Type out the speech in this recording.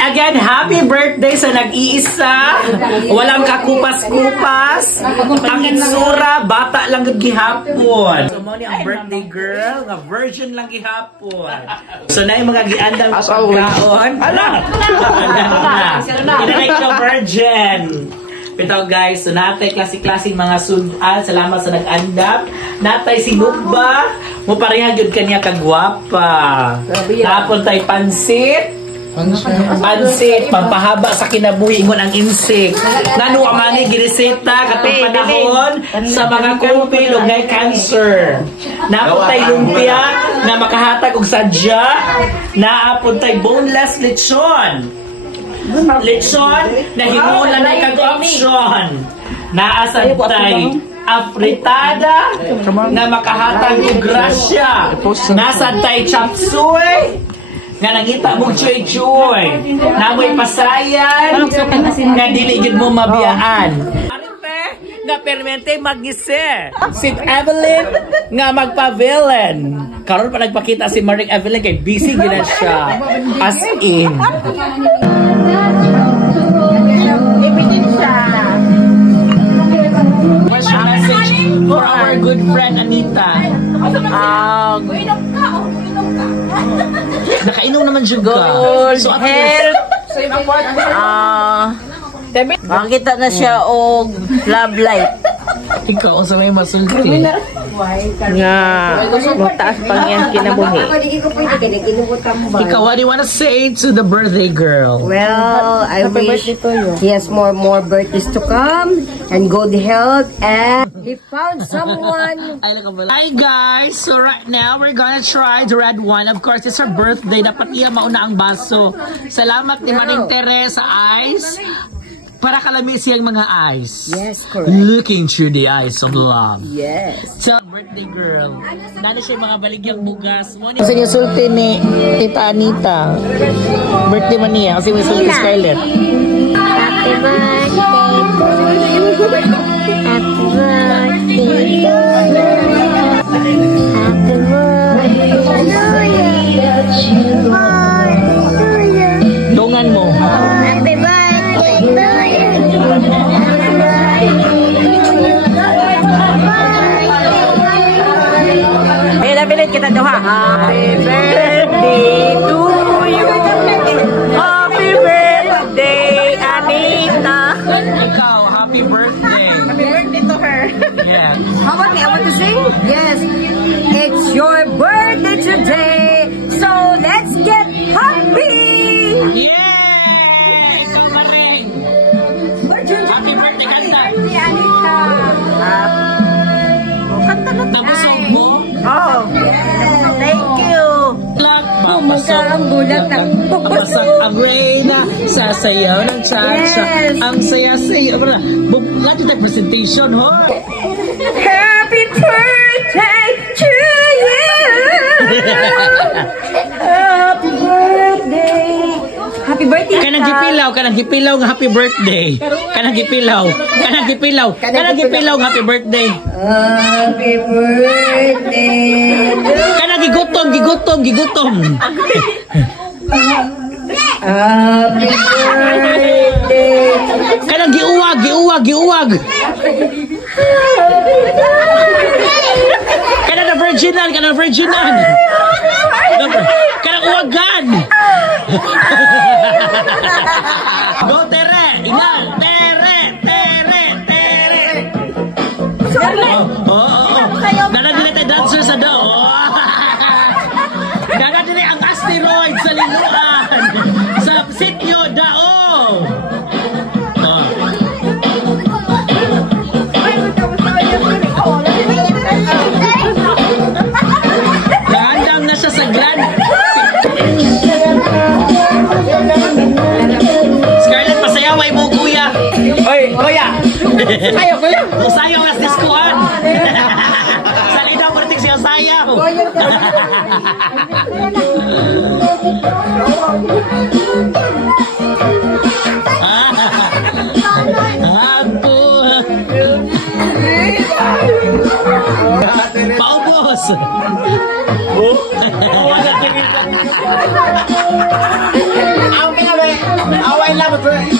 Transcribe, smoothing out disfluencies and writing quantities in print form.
Again, happy birthday sa nag-iisa. Walang kakupas-kupas. Ang itsura, bata lang gihapon. So, mo ni ang birthday girl, nga virgin lang gihapon. So, na yung mga giandang pagkaon. Inanay ka virgin. Pero guys, so natay klase-klase mga sudan. Salamat sa nag-andap. Natay si Lugba. Muparehag yun kanya kagwapa. Tapon tay pansit. Pansit, pampahaba sa kinabuhi ngon ang insik. Nanu amani gireseta katong panahon sa mga kumpil ug nay cancer. Naapon tay lumpia na makahatag og sadya. Naapon tay boneless lechon. Lechon na himulan na kag option. Naasad tay afritada na makahatag og grasya. Nasad tay chop suey nga nangita mo choy-choy. Namoy pasayan nga dili gid mo mabiyaan. Nga permente magise. Si Evelyn nga magpa-villain. Karon pa nagpakita si Maring Evelyn kay busy gid siya. As in. What's your message for our good friend Anita? Nakainom naman siya ka. So, health. Makita na siya og love life. Ikaw, sa may masulti. Nga, mataas pang yan kinabuhi. Ikaw, what do you want to say to the birthday girl? Well, I wish he has more birthdays to come and good health, and he found someone. Hi guys, so right now we're gonna try the red one. Of course, it's her birthday. Dapat iya mauna ang baso. Salamat ni Maring Tere sa ice. Para kalami siyang mga eyes. Yes, correct. Looking through the eyes of love. Yes. So, birthday girl. Nano siya mga baligyang bugas. Kasi yung sulti ni Tita Anita. Birthday man niya. Kasi yung sulti Scarlett. Happy birthday to you. Happy birthday to you. Happy birthday to you. Dongan mo. Happy birthday to you. Pilit kita doha. Happy birthday to you. Happy birthday, Anita. Ikaw, happy birthday. Happy birthday to her. Yeah. How about me? I want to sing? Yes. It's your birthday today, so let's get happy. Yay! Ikaw na rin. Happy birthday, kanta. Anita. Kanta na Nabusog mo? Oh, thank you. Papasok ang bulag ng papasok ang reyna sa sayaw ng cha-cha. Yes. Ang saya-saya. Lahat yung presentation, ho? Happy birthday to you. Happy birthday. Happy birthday. Kanang gipilaw nga happy birthday. Kanang gipilaw nga happy birthday. Happy birthday. Kanang gigutom. Happy birthday. Kanang giuwag. Kanang na virginan. Kanang uwagan. Go Tere. Inang. Tere. Nanadili tayo dancer sa daw. Nanadili ang asteroid sa linuan. Sa sityo dao. Naandam na siya sa grand. Scarlett, pasayaway mo kuya. Oy, kuya. Sayo, kuya. Sayaw nas diskuan. Salida ko natin siya sayaw. Paubos. Ang pinabay. Salamat, bro.